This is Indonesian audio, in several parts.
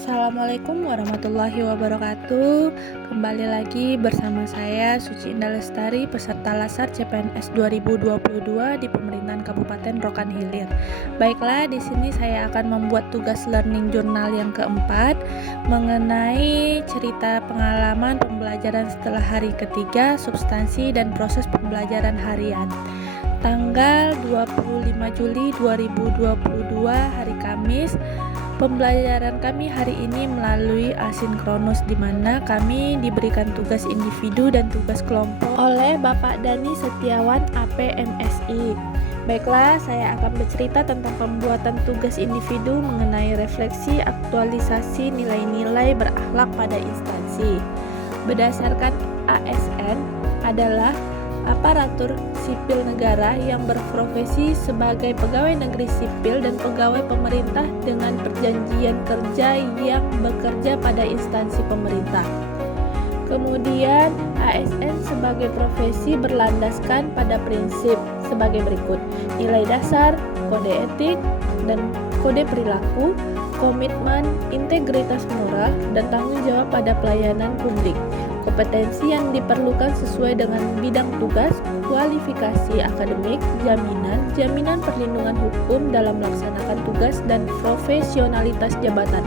Assalamualaikum warahmatullahi wabarakatuh. Kembali lagi bersama saya Suci Indah Lestari, peserta Lasar CPNS 2022 di Pemerintahan Kabupaten Rokan Hilir. Baiklah, di sini saya akan membuat tugas learning journal yang keempat mengenai cerita pengalaman pembelajaran setelah hari ketiga, substansi dan proses pembelajaran harian. Tanggal 25 Juli 2022 hari Kamis. Pembelajaran kami hari ini melalui asinkronus, di mana kami diberikan tugas individu dan tugas kelompok oleh Bapak Dani Setiawan APMSI. Baiklah, saya akan bercerita tentang pembuatan tugas individu mengenai refleksi aktualisasi nilai-nilai berakhlak pada instansi. Berdasarkan ASN adalah aparatur sipil negara yang berprofesi sebagai pegawai negeri sipil dan pegawai pemerintah dengan perjanjian kerja yang bekerja pada instansi pemerintah. Kemudian ASN sebagai profesi berlandaskan pada prinsip sebagai berikut: nilai dasar, kode etik, dan kode perilaku, komitmen, integritas moral, dan tanggung jawab pada pelayanan publik. Kompetensi yang diperlukan sesuai dengan bidang tugas, kualifikasi akademik, jaminan perlindungan hukum dalam melaksanakan tugas, dan profesionalitas jabatan.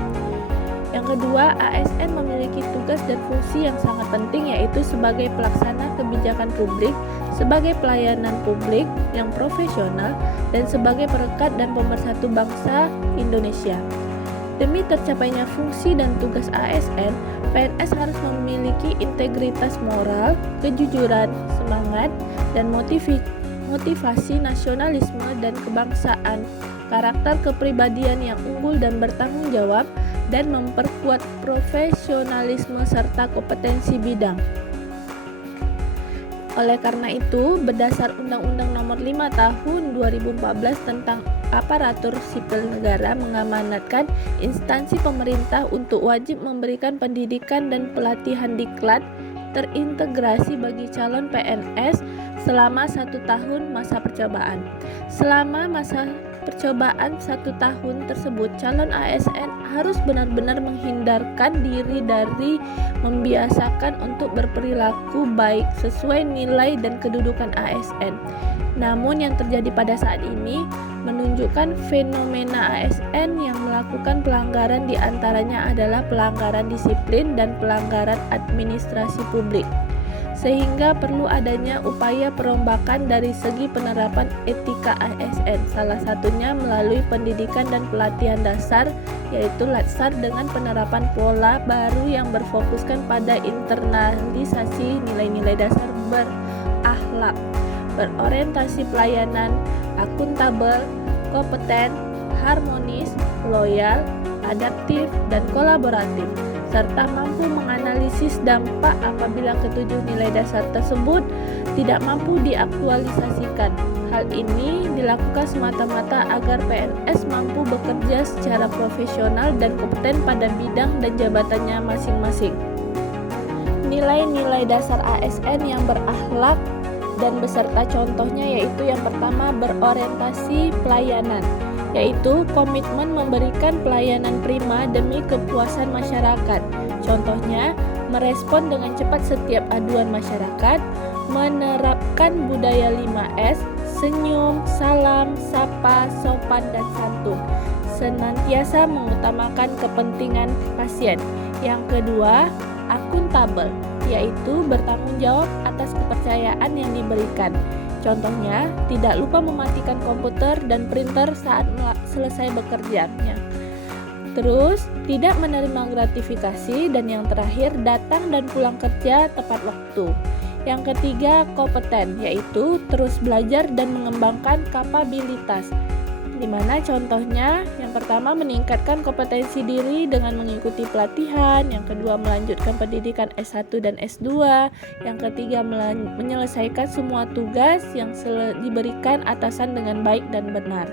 Yang kedua, ASN memiliki tugas dan fungsi yang sangat penting, yaitu sebagai pelaksana kebijakan publik, sebagai pelayanan publik yang profesional, dan sebagai perekat dan pemersatu bangsa Indonesia. Demi tercapainya fungsi dan tugas ASN, PNS harus memiliki integritas moral, kejujuran, semangat, dan motivasi nasionalisme dan kebangsaan, karakter kepribadian yang unggul dan bertanggung jawab, dan memperkuat profesionalisme serta kompetensi bidang. Oleh karena itu, berdasar Undang-Undang Nomor 5 Tahun 2014 tentang Aparatur Sipil Negara mengamanatkan instansi pemerintah untuk wajib memberikan pendidikan dan pelatihan diklat terintegrasi bagi calon PNS selama 1 tahun masa percobaan. Selama masa percobaan 1 tahun tersebut, calon ASN harus benar-benar menghindarkan diri dari membiasakan untuk berperilaku baik sesuai nilai dan kedudukan ASN. Namun yang terjadi pada saat ini menunjukkan fenomena ASN yang melakukan pelanggaran, diantaranya adalah pelanggaran disiplin dan pelanggaran administrasi publik, sehingga perlu adanya upaya perombakan dari segi penerapan etika ASN, salah satunya melalui pendidikan dan pelatihan dasar, yaitu Latsar, dengan penerapan pola baru yang berfokuskan pada internalisasi nilai-nilai dasar berakhlak, berorientasi pelayanan, akuntabel, kompeten, harmonis, loyal, adaptif, dan kolaboratif, serta mampu menganalisis dampak apabila ketujuh nilai dasar tersebut tidak mampu diaktualisasikan. Hal ini dilakukan semata-mata agar PNS mampu bekerja secara profesional dan kompeten pada bidang dan jabatannya masing-masing. Nilai-nilai dasar ASN yang berakhlak dan beserta contohnya yaitu yang pertama, berorientasi pelayanan, yaitu komitmen memberikan pelayanan prima demi kepuasan masyarakat. Contohnya, merespon dengan cepat setiap aduan masyarakat, menerapkan budaya 5S, senyum, salam, sapa, sopan, dan santun, senantiasa mengutamakan kepentingan pasien. Yang kedua, akuntabel, yaitu bertanggung jawab atas kepercayaan yang diberikan. Contohnya, tidak lupa mematikan komputer dan printer saat selesai bekerjanya. Terus, tidak menerima gratifikasi, dan yang terakhir, datang dan pulang kerja tepat waktu. Yang ketiga, kompeten, yaitu terus belajar dan mengembangkan kapabilitas, di mana contohnya yang pertama meningkatkan kompetensi diri dengan mengikuti pelatihan, yang kedua melanjutkan pendidikan S1 dan S2, yang ketiga menyelesaikan semua tugas yang diberikan atasan dengan baik dan benar.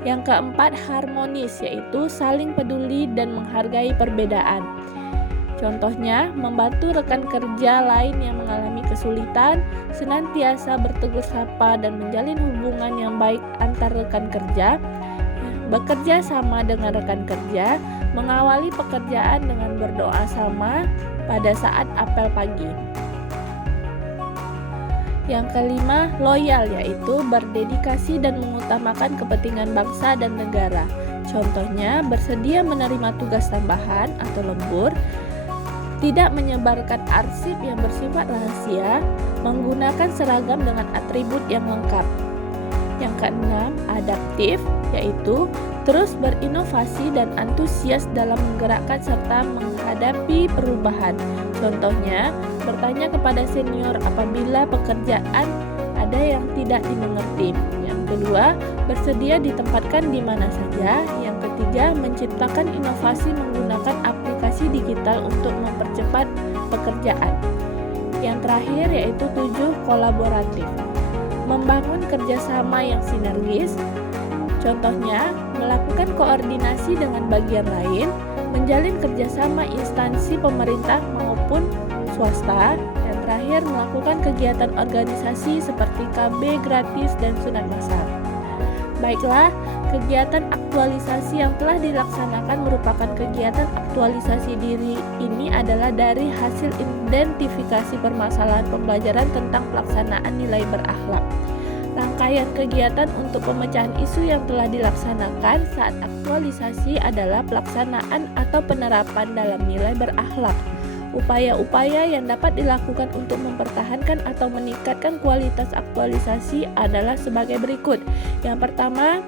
Yang keempat, harmonis, yaitu saling peduli dan menghargai perbedaan. Contohnya, membantu rekan kerja lain yang mengalami kesulitan, senantiasa bertegur sapa dan menjalin hubungan yang baik antar rekan kerja, bekerja sama dengan rekan kerja, mengawali pekerjaan dengan berdoa sama pada saat apel pagi. Yang kelima, loyal, yaitu berdedikasi dan mengutamakan kepentingan bangsa dan negara. Contohnya, bersedia menerima tugas tambahan atau lembur, tidak menyebarkan arsip yang bersifat rahasia, menggunakan seragam dengan atribut yang lengkap. Yang keenam, adaptif, yaitu terus berinovasi dan antusias dalam menggerakkan serta menghadapi perubahan. Contohnya, bertanya kepada senior apabila pekerjaan ada yang tidak dimengerti. Yang kedua, bersedia ditempatkan di mana saja. Yang ketiga, menciptakan inovasi menggunakan aplikasi digital untuk mempercepat pekerjaan. Yang terakhir yaitu 7, kolaboratif. Membangun kerjasama yang sinergis. Contohnya, melakukan koordinasi dengan bagian lain, menjalin kerjasama instansi pemerintah maupun swasta. Yang terakhir, melakukan kegiatan organisasi seperti KB gratis dan sunat masal. Baiklah, kegiatan aktualisasi yang telah dilaksanakan merupakan kegiatan aktualisasi diri ini adalah dari hasil identifikasi permasalahan pembelajaran tentang pelaksanaan nilai berakhlak. Rangkaian kegiatan untuk pemecahan isu yang telah dilaksanakan saat aktualisasi adalah pelaksanaan atau penerapan dalam nilai berakhlak. Upaya-upaya yang dapat dilakukan untuk mempertahankan atau meningkatkan kualitas aktualisasi adalah sebagai berikut. Yang pertama,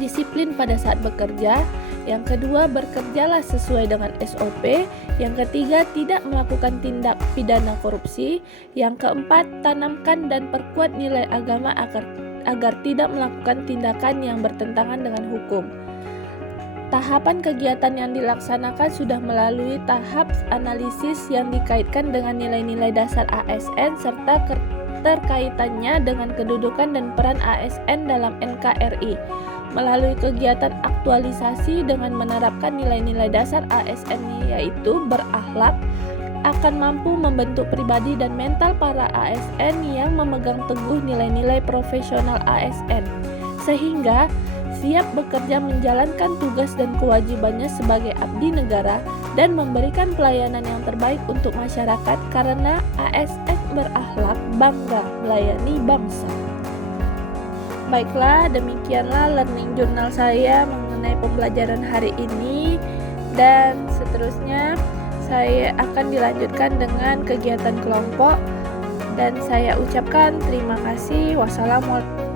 disiplin pada saat bekerja. Yang kedua, bekerjalah sesuai dengan SOP. Yang ketiga, tidak melakukan tindak pidana korupsi. Yang keempat, tanamkan dan perkuat nilai agama agar tidak melakukan tindakan yang bertentangan dengan hukum. Tahapan kegiatan yang dilaksanakan sudah melalui tahap analisis yang dikaitkan dengan nilai-nilai dasar ASN serta keterkaitannya dengan kedudukan dan peran ASN dalam NKRI. Melalui kegiatan aktualisasi dengan menerapkan nilai-nilai dasar ASN yaitu berakhlak, akan mampu membentuk pribadi dan mental para ASN yang memegang teguh nilai-nilai profesional ASN, sehingga siap bekerja menjalankan tugas dan kewajibannya sebagai abdi negara dan memberikan pelayanan yang terbaik untuk masyarakat karena ASN berakhlak bangga melayani bangsa. Baiklah, demikianlah learning journal saya mengenai pembelajaran hari ini, dan seterusnya saya akan dilanjutkan dengan kegiatan kelompok, dan saya ucapkan terima kasih. Wassalamualaikum.